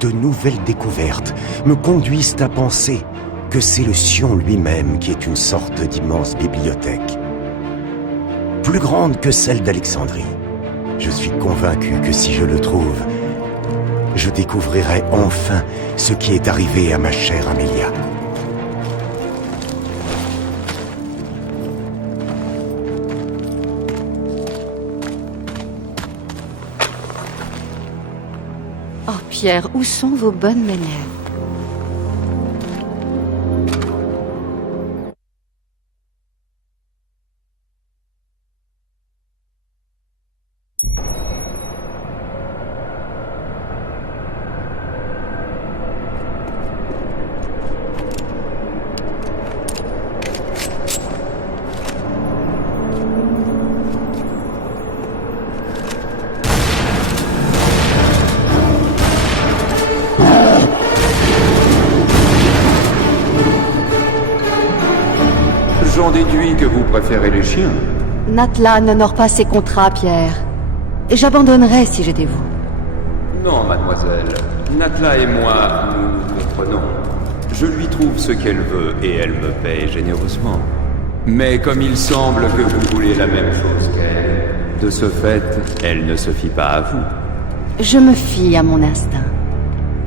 de nouvelles découvertes me conduisent à penser que c'est le Sion lui-même qui est une sorte d'immense bibliothèque. Plus grande que celle d'Alexandrie. Je suis convaincu que si je le trouve, je découvrirai enfin ce qui est arrivé à ma chère Amélia. Oh Pierre, où sont vos bonnes manières? J'en déduis que vous préférez les chiens. Natla n'honore pas ses contrats, Pierre. Et j'abandonnerais si j'étais vous. Non, mademoiselle. Natla et moi, nous comprenons. Je lui trouve ce qu'elle veut et elle me paie généreusement. Mais comme il semble que vous voulez la même chose qu'elle, de ce fait, elle ne se fie pas à vous. Je me fie à mon instinct.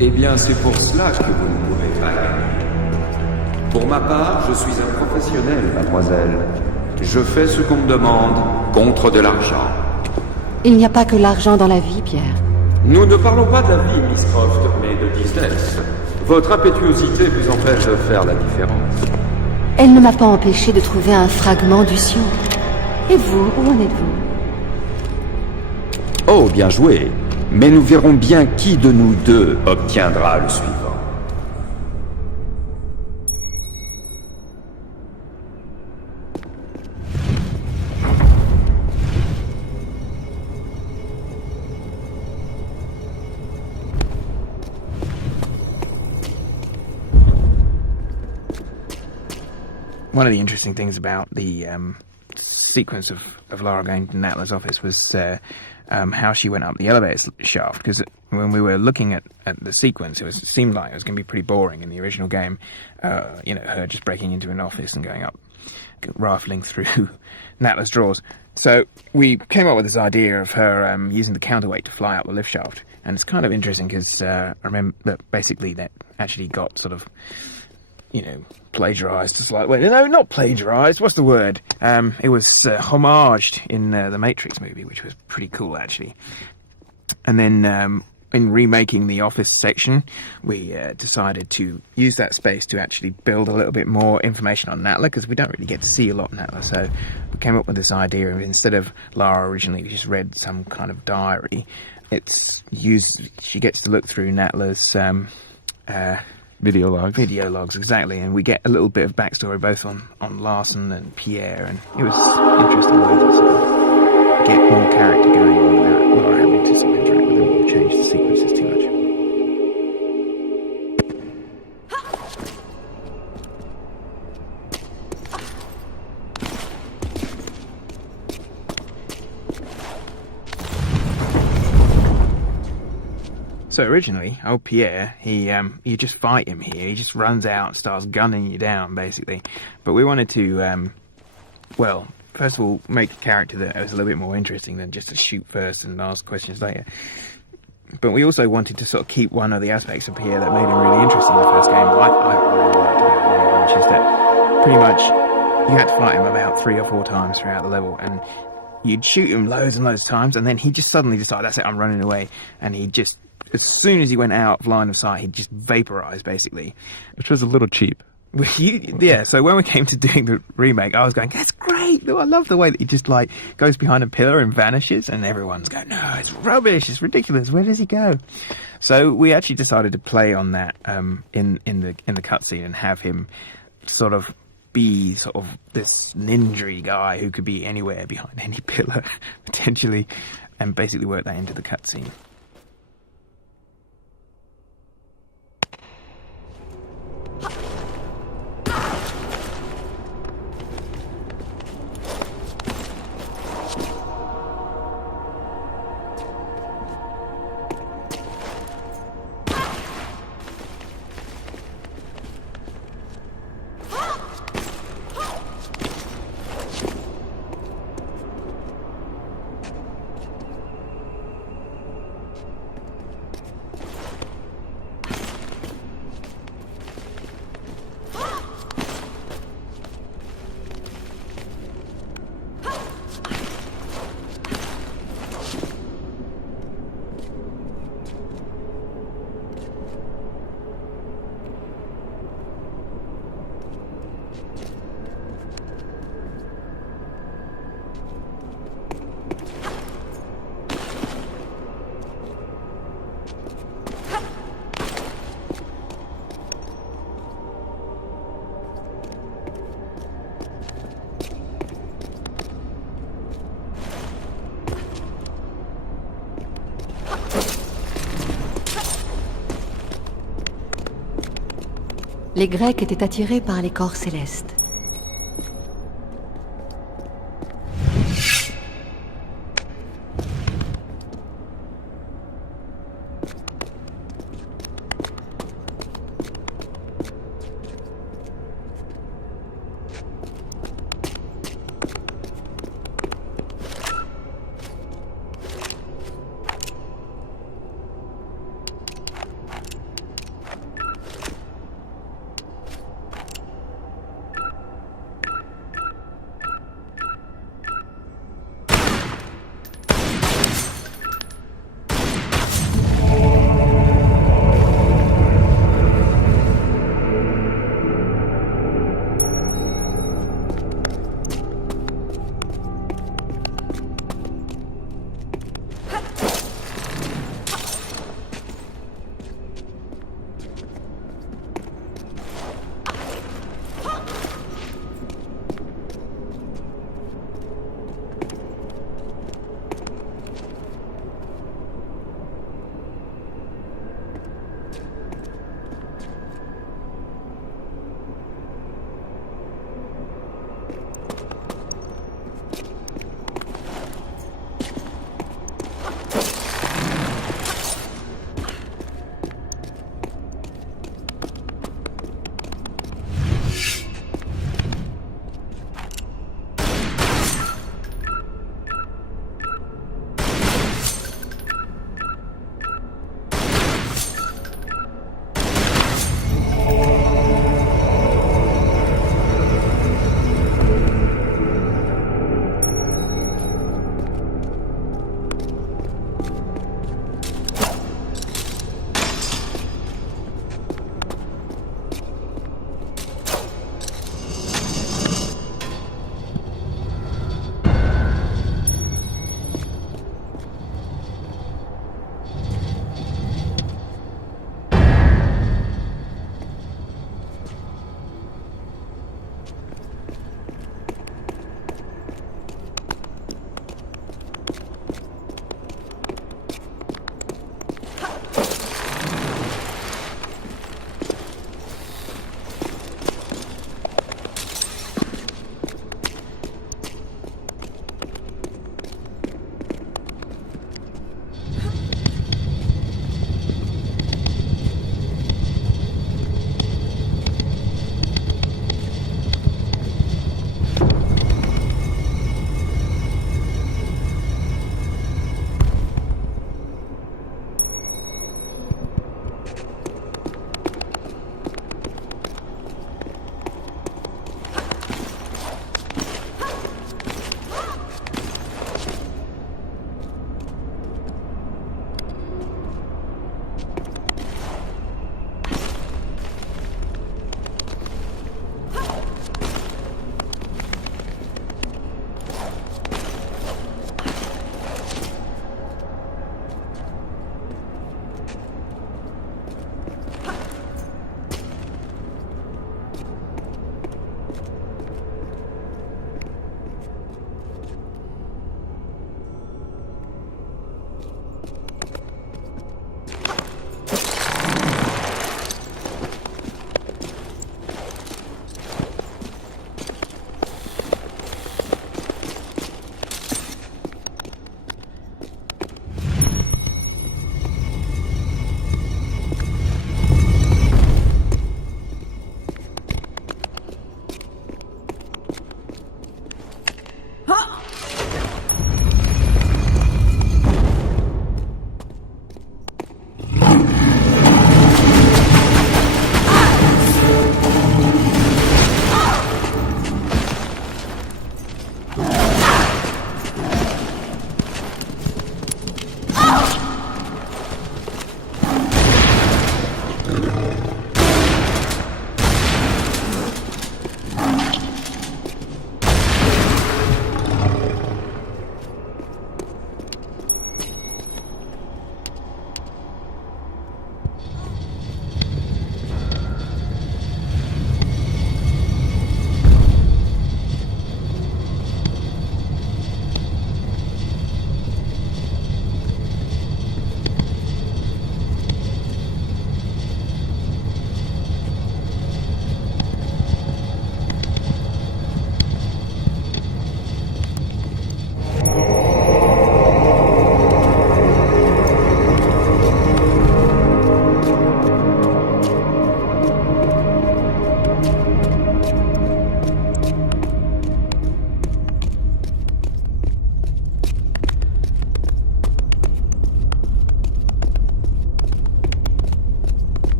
Eh bien, c'est pour cela que vous ne pouvez pas gagner. Pour ma part, je suis un professionnel, mademoiselle. Je fais ce qu'on me demande, contre de l'argent. Il n'y a pas que l'argent dans la vie, Pierre. Nous ne parlons pas d'avis, Miss Croft, mais de business. Votre impétuosité vous empêche de faire la différence. Elle ne m'a pas empêché de trouver un fragment du Sion. Et vous, où en êtes-vous? Oh, bien joué. Mais nous verrons bien qui de nous deux obtiendra le suivant. One of the interesting things about the sequence of Laura going to Natla's office was how she went up the elevator shaft, because when we were looking at the sequence, it seemed like it was going to be pretty boring in the original game. Her just breaking into an office and going up, rifling through Natla's drawers. So we came up with this idea of her using the counterweight to fly up the lift shaft, and it's kind of interesting because I remember that basically that actually got sort of, plagiarized. It's like, no, not plagiarized. What's the word? It was homaged in the Matrix movie, which was pretty cool, actually. And then in remaking the office section, we decided to use that space to actually build a little bit more information on Natla, because we don't really get to see a lot of Natla. So we came up with this idea of, instead of Lara originally just read some kind of diary, she gets to look through Natla's Video logs. Video logs, exactly, and we get a little bit of backstory both on Larson and Pierre, and it was interesting way to sort of get more character going on without Laura having to sort of interact with them or change the sequences too much. So originally, old Pierre, you just fight him here. He just runs out and starts gunning you down, basically. But we wanted to, first of all, make a character that was a little bit more interesting than just to shoot first and ask questions later. But we also wanted to sort of keep one of the aspects of Pierre that made him really interesting in the first game. I really liked about Pierre, which is that pretty much you had to fight him about 3 or 4 times throughout the level, and you'd shoot him loads and loads of times, and then he'd just suddenly decide, that's it, I'm running away, and he'd just, as soon as he went out of line of sight, he'd just vaporize, basically. Which was a little cheap. So when we came to doing the remake, I was going, that's great! I love the way that he just, goes behind a pillar and vanishes, and everyone's going, no, it's rubbish, it's ridiculous, where does he go? So we actually decided to play on that in the cutscene and have him sort of be sort of this ninja guy who could be anywhere behind any pillar, potentially, and basically work that into the cutscene. Les Grecs étaient attirés par les corps célestes.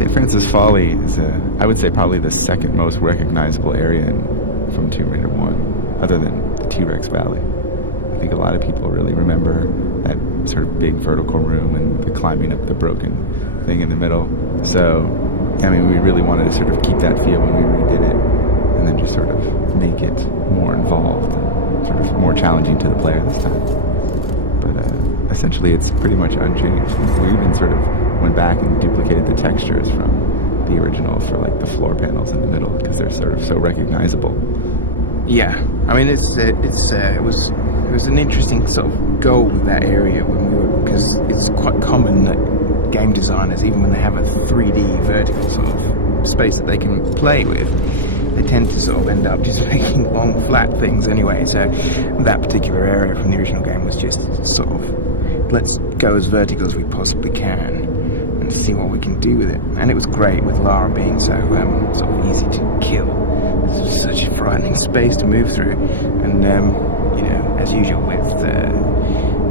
St-François Folie is, I would say, probably the second most recognizable area from Tomb Raider 1, other than the T-Rex Valley. I think a lot of people really remember that sort of big vertical room and the climbing up the broken thing in the middle. So, I mean, we really wanted to sort of keep that feel when we redid it, and then just sort of make it more involved and sort of more challenging to the player this time. But essentially, it's pretty much unchanged. We even sort of went back and duplicated the textures from the original for like the floor panels in the middle because they're sort of so recognizable. Yeah, I mean, it was an interesting sort of goal with that area when we were, because it's quite common that game designers, even when they have a 3D vertical sort of space that they can play with, they tend to sort of end up just making long flat things anyway. So that particular area from the original game was just sort of, let's go as vertical as we possibly can and see what we can do with it. And it was great with Lara being so sort of easy to kill. It's such a frightening space to move through, and you know, as usual with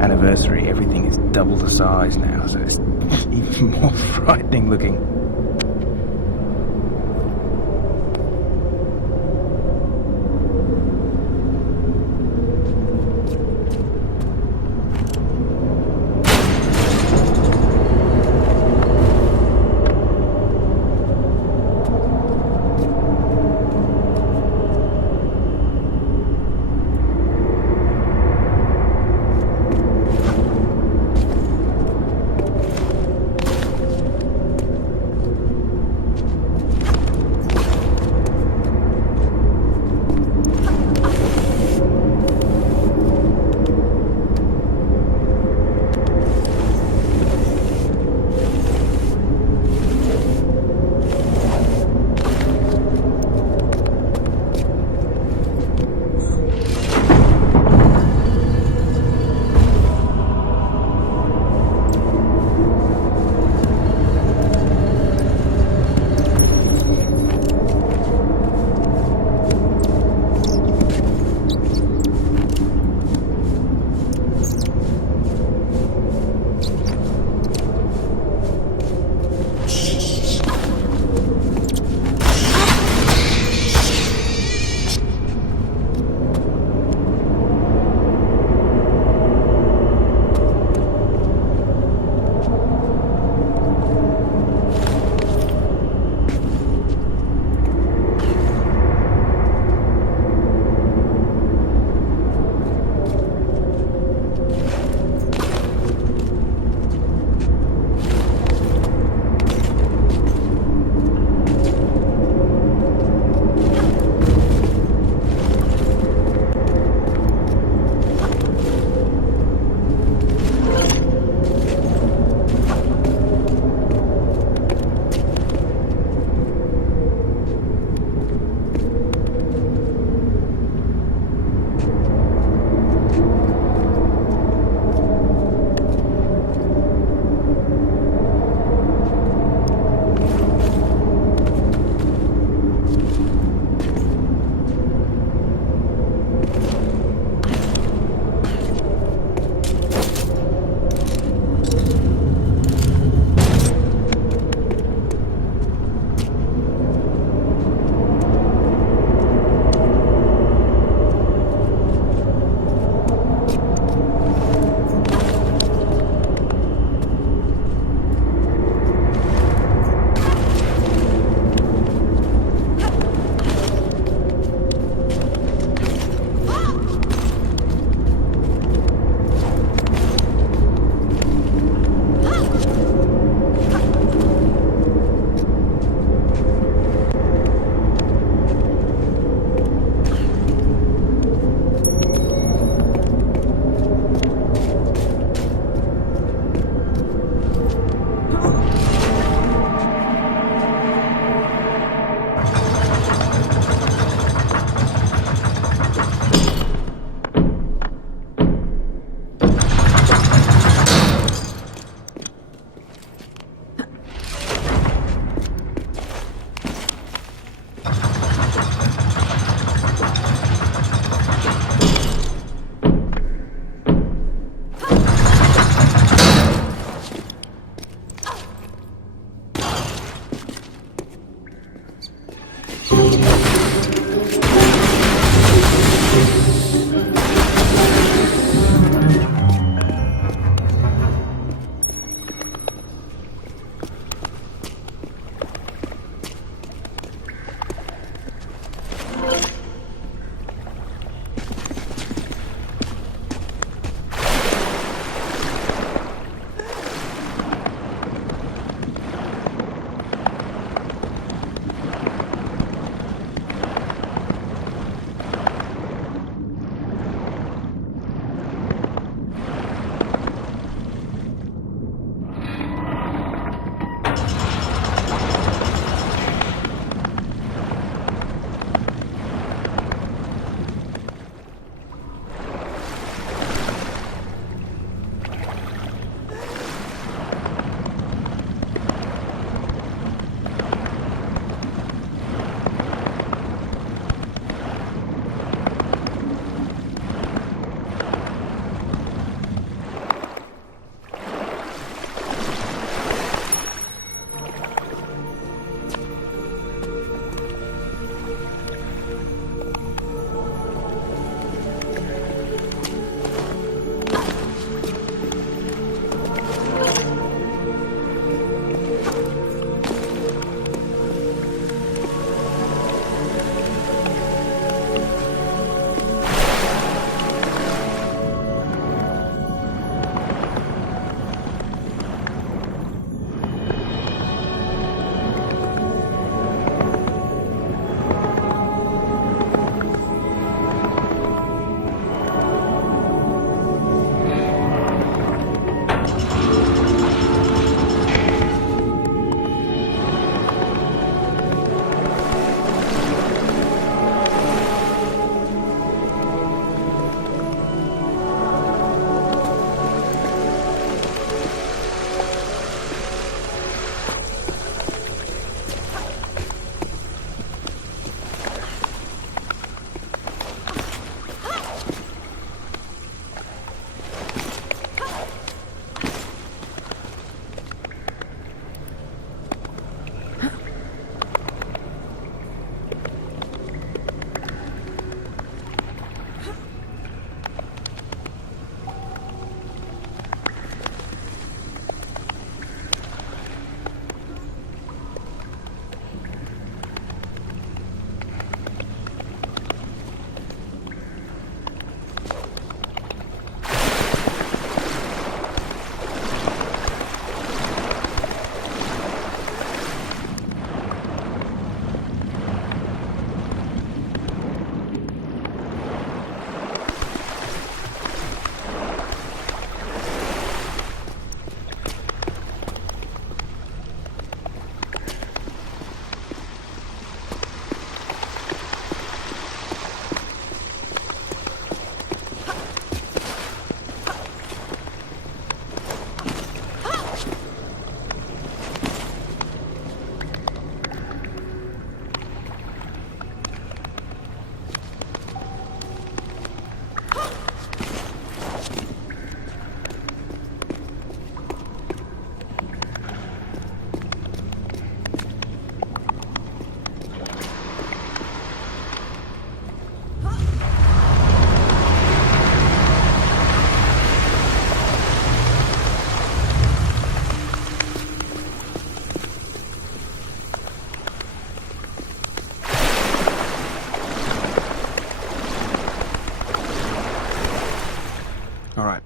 Anniversary, everything is double the size now, so it's even more frightening looking.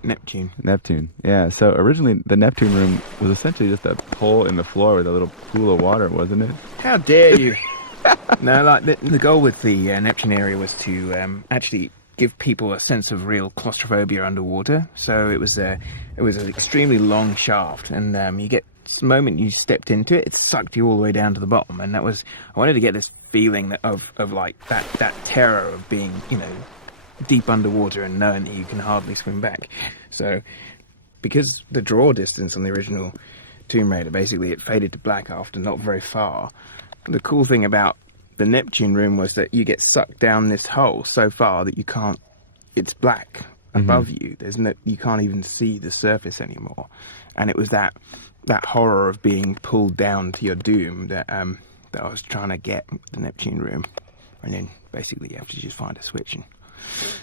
Neptune. Neptune. Yeah. So originally the Neptune room was essentially just a hole in the floor with a little pool of water, wasn't it? How dare you? No, like the goal with the Neptune area was to actually give people a sense of real claustrophobia underwater. So it was an extremely long shaft, and you get the moment you stepped into it, it sucked you all the way down to the bottom. And I wanted to get this feeling of like that terror of being, you know, deep underwater and knowing that you can hardly swim back. So because the draw distance on the original Tomb Raider, basically it faded to black after not very far. The cool thing about the Neptune room was that you get sucked down this hole so far that you can't, it's black above you. You can't even see the surface anymore. And it was that horror of being pulled down to your doom that I was trying to get with the Neptune room. And then basically you have to just find a switch and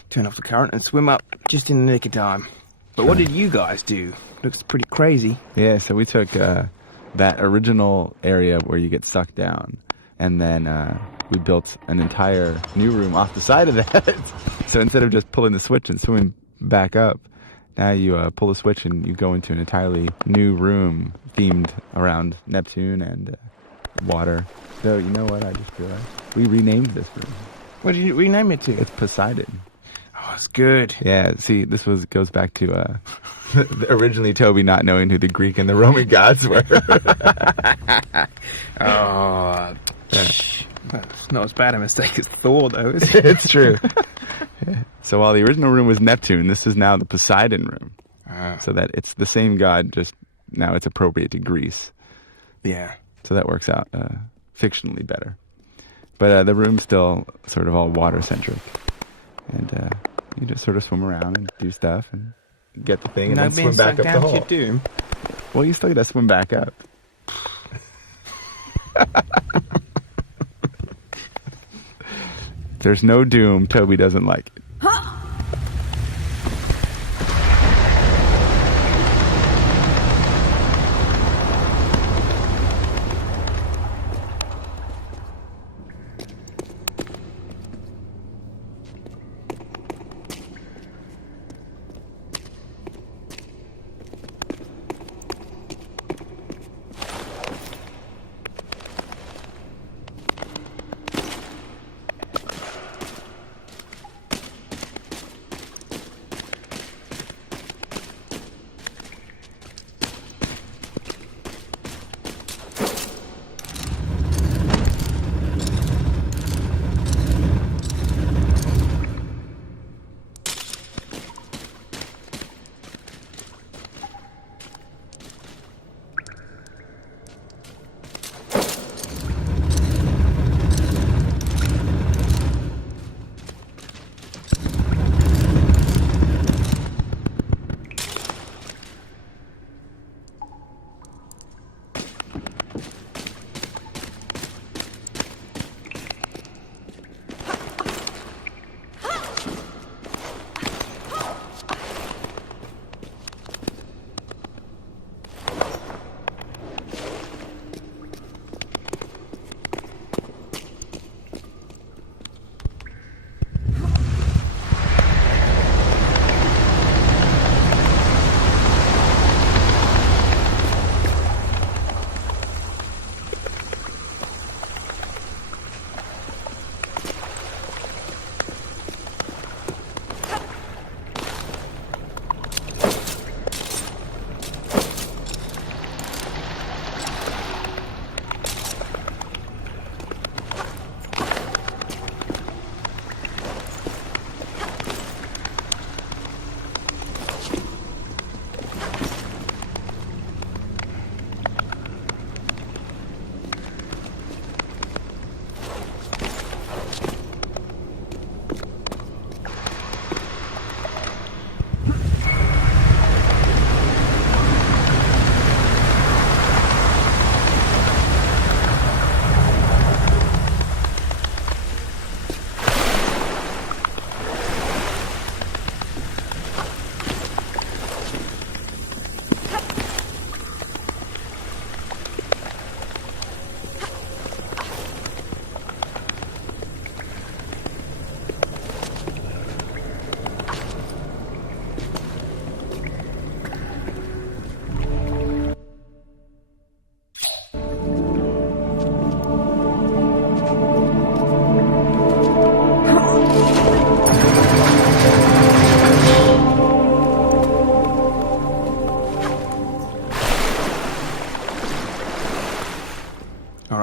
turn off the current and swim up just in the nick of time. But what did you guys do? Looks pretty crazy. Yeah, so we took that original area where you get sucked down, and then we built an entire new room off the side of that. So instead of just pulling the switch and swimming back up, now you pull the switch and you go into an entirely new room themed around Neptune and water. So you know what, I just realized we renamed this room. What did you rename it to? It's Poseidon. Oh, it's good. Yeah, see, goes back to originally Toby not knowing who the Greek and the Roman gods were. Oh, it's not as bad a mistake as Thor, though, is it? It's true. So while the original room was Neptune, this is now the Poseidon room. So that it's the same god, just now it's appropriate to Greece. Yeah. So that works out fictionally better. But the room's still sort of all water-centric. And you just sort of swim around and do stuff and get the thing and then swim back up the hole. Your doom. Well, you still got to swim back up. There's no doom Toby doesn't like it.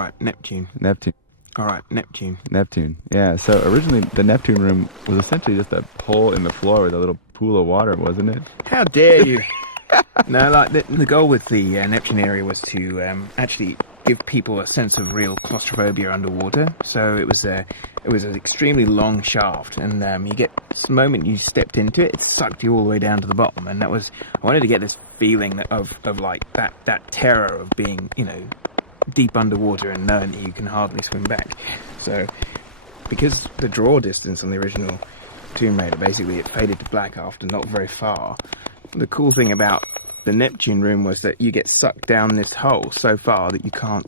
Alright, Neptune. Neptune. Alright, Neptune. Neptune. Yeah, so originally the Neptune room was essentially just a hole in the floor with a little pool of water, wasn't it? How dare you? No, like, the goal with the Neptune area was to actually give people a sense of real claustrophobia underwater. So it was an extremely long shaft, and you get the moment you stepped into it, it sucked you all the way down to the bottom. And that was, I wanted to get this feeling of like that terror of being, you know, deep underwater and knowing that you can hardly swim back. So because the draw distance on the original Tomb Raider, basically it faded to black after not very far. The cool thing about the Neptune room was that you get sucked down this hole so far that you can't,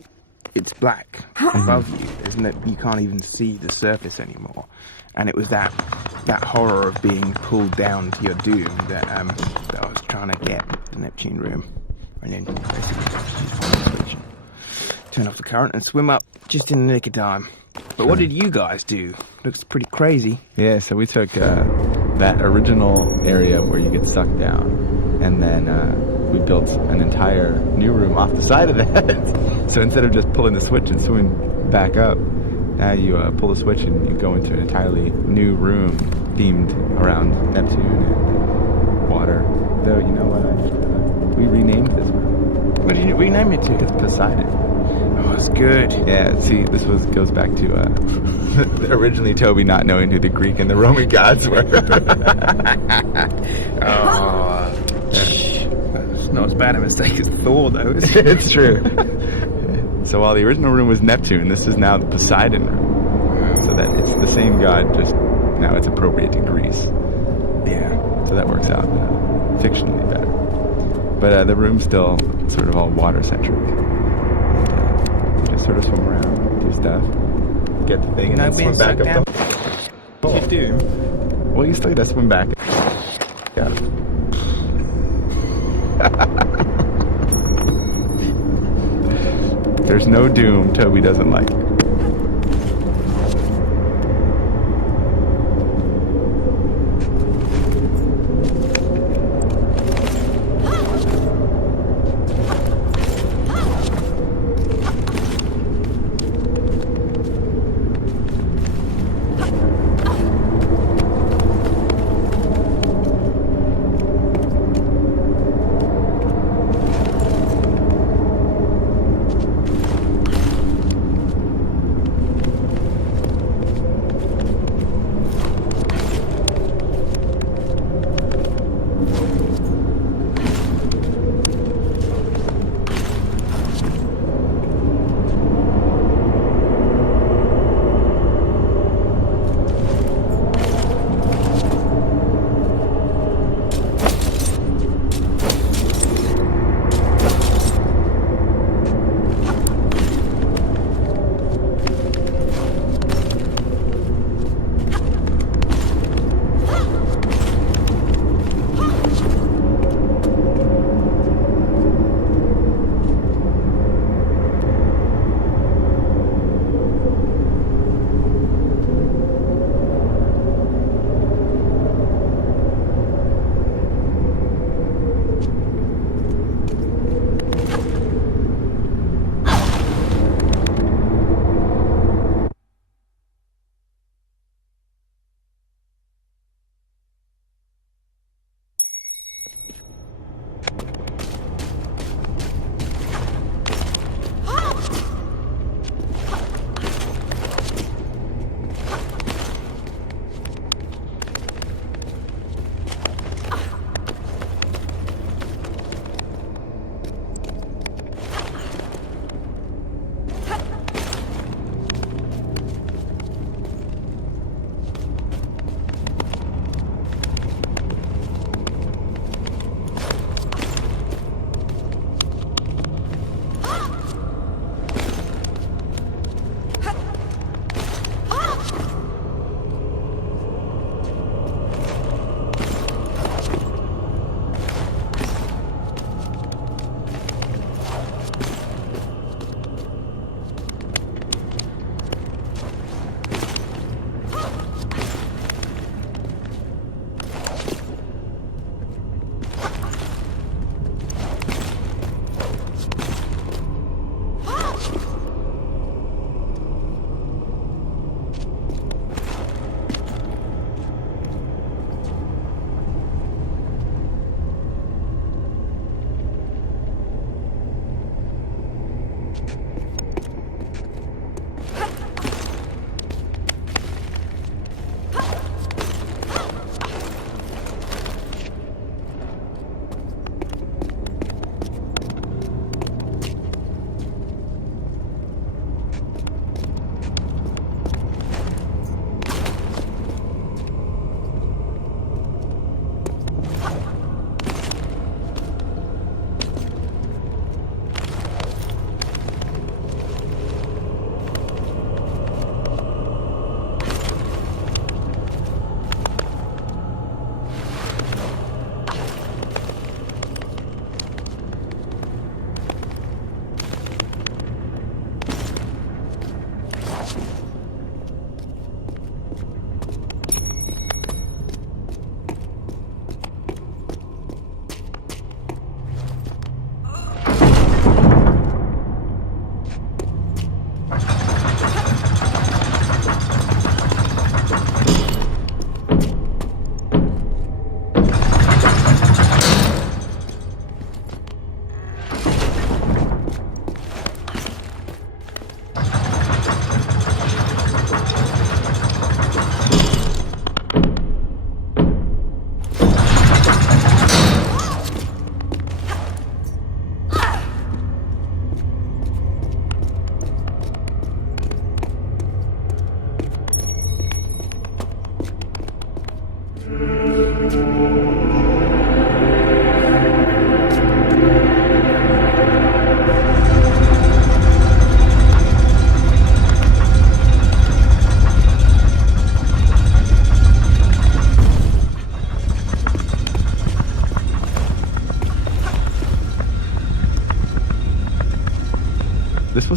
it's black above you. You can't even see the surface anymore. And it was that horror of being pulled down to your doom that I was trying to get the Neptune room. And then basically just switch, turn off the current and swim up just in the nick of time. But what did you guys do? Looks pretty crazy. Yeah, so we took that original area where you get sucked down, and then we built an entire new room off the side of that. So instead of just pulling the switch and swimming back up, now you pull the switch and you go into an entirely new room themed around Neptune and water. Though, you know what, we renamed this room. What did you rename it to? It's Poseidon. Oh, it's good. Yeah, see, this goes back to originally Toby not knowing who the Greek and the Roman gods were. It's not as bad a mistake as Thor, though, is it? It's true. So while the original room was Neptune, this is now the Poseidon room. So that it's the same god, just now it's appropriate to Greece. Yeah. So that works out fictionally better. But the room's still sort of all water-centric. Just sort of swim around, do stuff, get the thing, and then swim back up. You do? Well, you still gotta swim back. Yeah. There's no doom Toby doesn't like.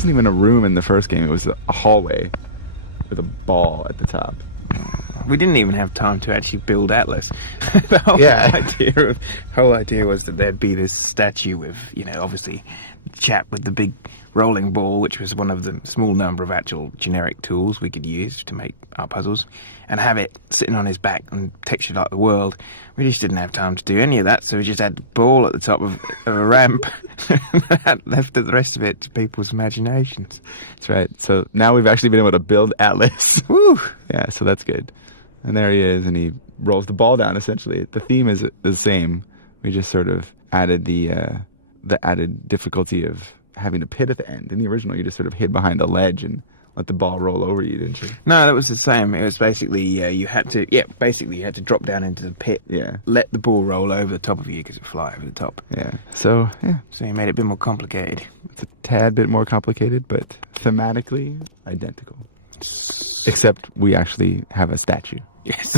wasn't even a room in the first game. It was a hallway with a ball at the top. We didn't even have time to actually build Atlas. The whole idea was that there'd be this statue with, you know, obviously the chap with the big rolling ball, which was one of the small number of actual generic tools we could use to make our puzzles, and have it sitting on his back and textured like the world. We just didn't have time to do any of that, so we just had the ball at the top of a ramp and left the rest of it to people's imaginations. That's right. So now we've actually been able to build Atlas. Woo! Yeah, so that's good. And there he is, and he rolls the ball down, essentially. The theme is the same. We just sort of added the added difficulty of having a pit at the end. In the original, you just sort of hid behind a ledge and let the ball roll over you, didn't you? No, that was the same. It was basically, you had to drop down into the pit, Yeah. let the ball roll over the top of you because it would fly over the top. Yeah. So, yeah, So you made it a bit more complicated. it's a tad bit more complicated, but thematically identical. Except we actually have a statue. Yes.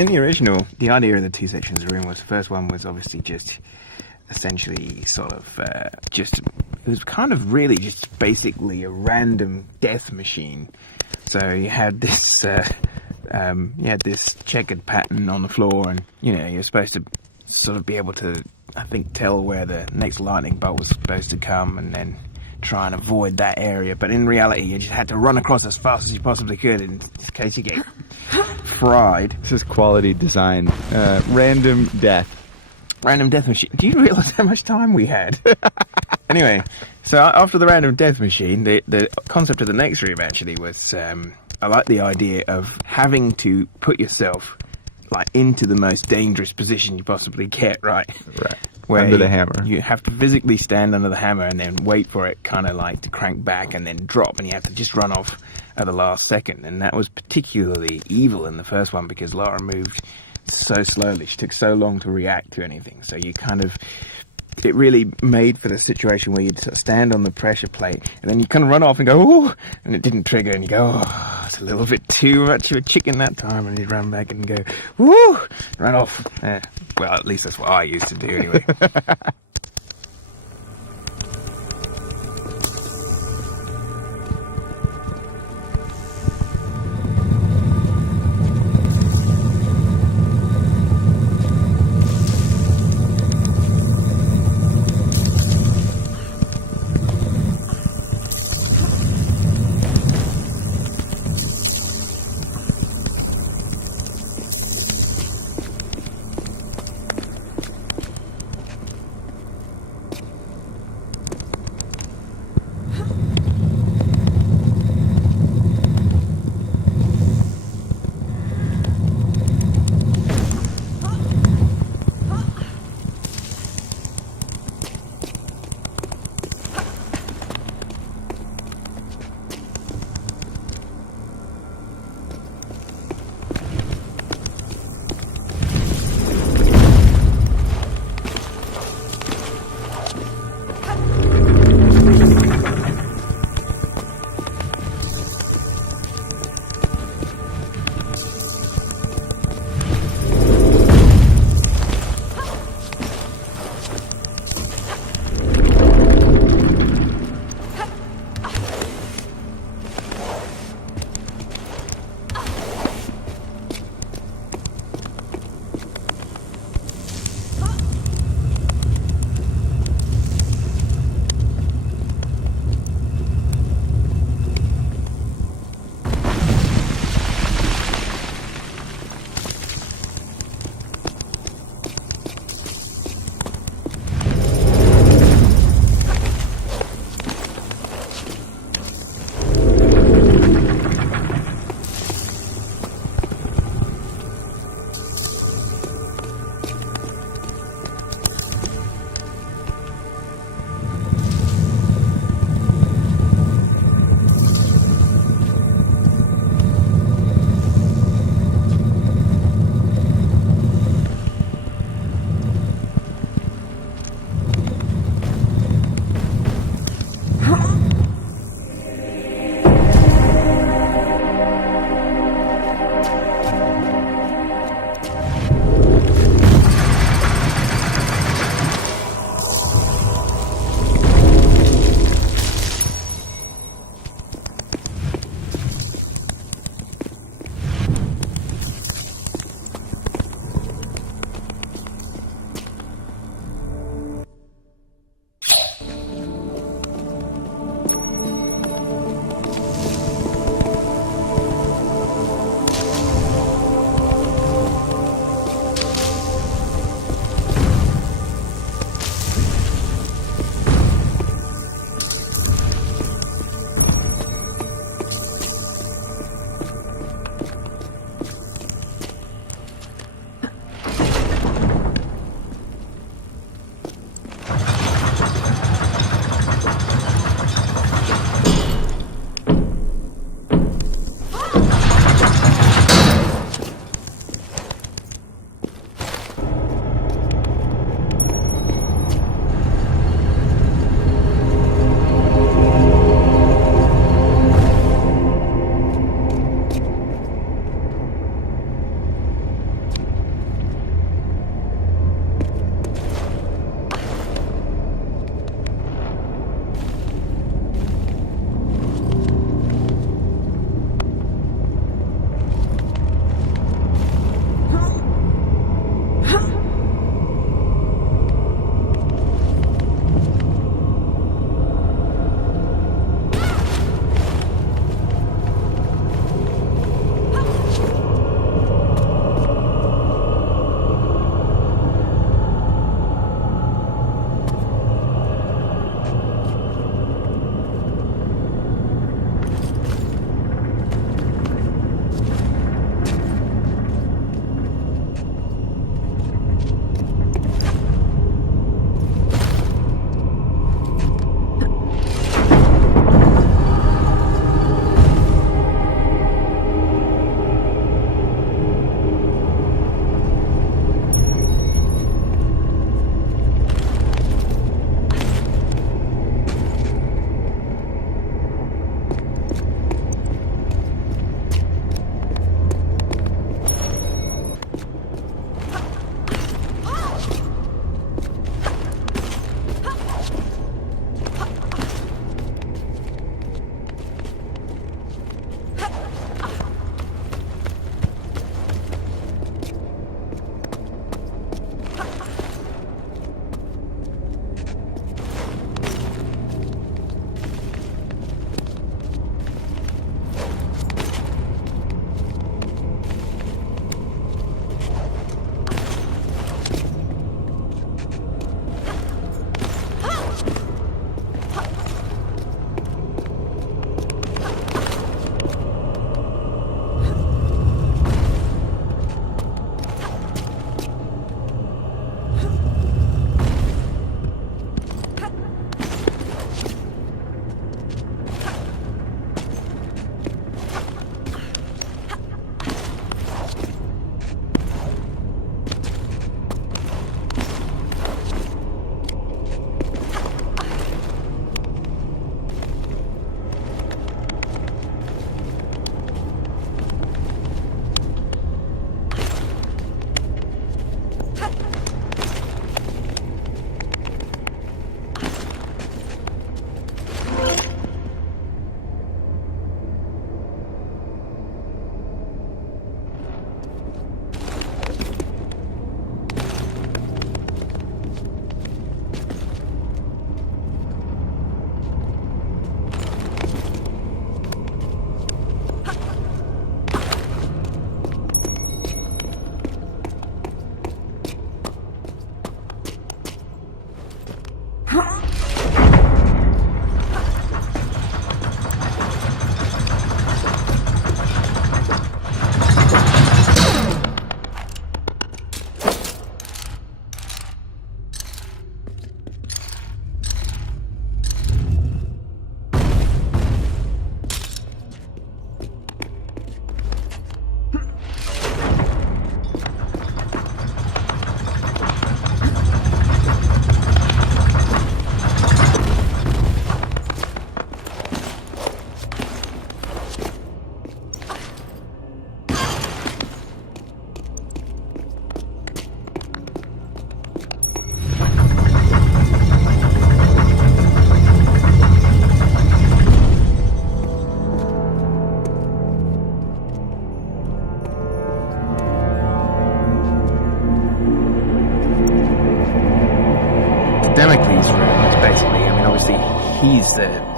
in the original, the idea of the two sections of the room was, the first one was obviously just essentially sort of it was kind of really just basically a random death machine. So you had this checkered pattern on the floor, and you're supposed to sort of be able to, I think, tell where the next lightning bolt was supposed to come and then try and avoid that area. But in reality, you just had to run across as fast as you possibly could in case you get fried. This is quality design. Random death. Random death machine. Do you realise how much time we had? Anyway, so after the random death machine, the concept of the next room actually was, I like the idea of having to put yourself into the most dangerous position you possibly get, right? Right. Where under the hammer. You have to physically stand under the hammer and then wait for it kind of to crank back and then drop, and you have to just run off at the last second. And that was particularly evil in the first one because Lara moved so slowly. She took so long to react to anything. So it really made for the situation where you'd sort of stand on the pressure plate and then you kind of run off and go, ooh, and it didn't trigger, and you go, oh, it's a little bit too much of a chicken that time, and you'd run back and go, woo, run off. Well, at least that's what I used to do anyway.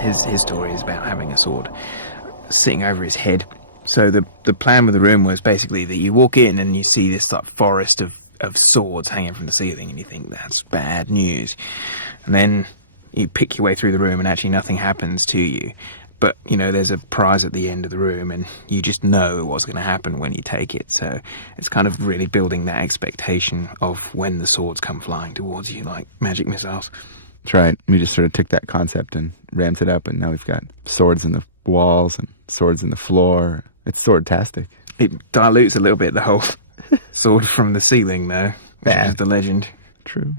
his story is about having a sword sitting over his head. So the plan with the room was basically that you walk in and you see this like forest of swords hanging from the ceiling, and you think that's bad news. And then you pick your way through the room and actually nothing happens to you. But, you know, there's a prize at the end of the room and you just know what's going to happen when you take it. So it's kind of really building that expectation of when the swords come flying towards you like magic missiles. That's right. We just sort of took that concept and ramped it up, and now we've got swords in the walls and swords in the floor. It's sword-tastic. It dilutes a little bit the whole sword from the ceiling, though, which is the legend. True.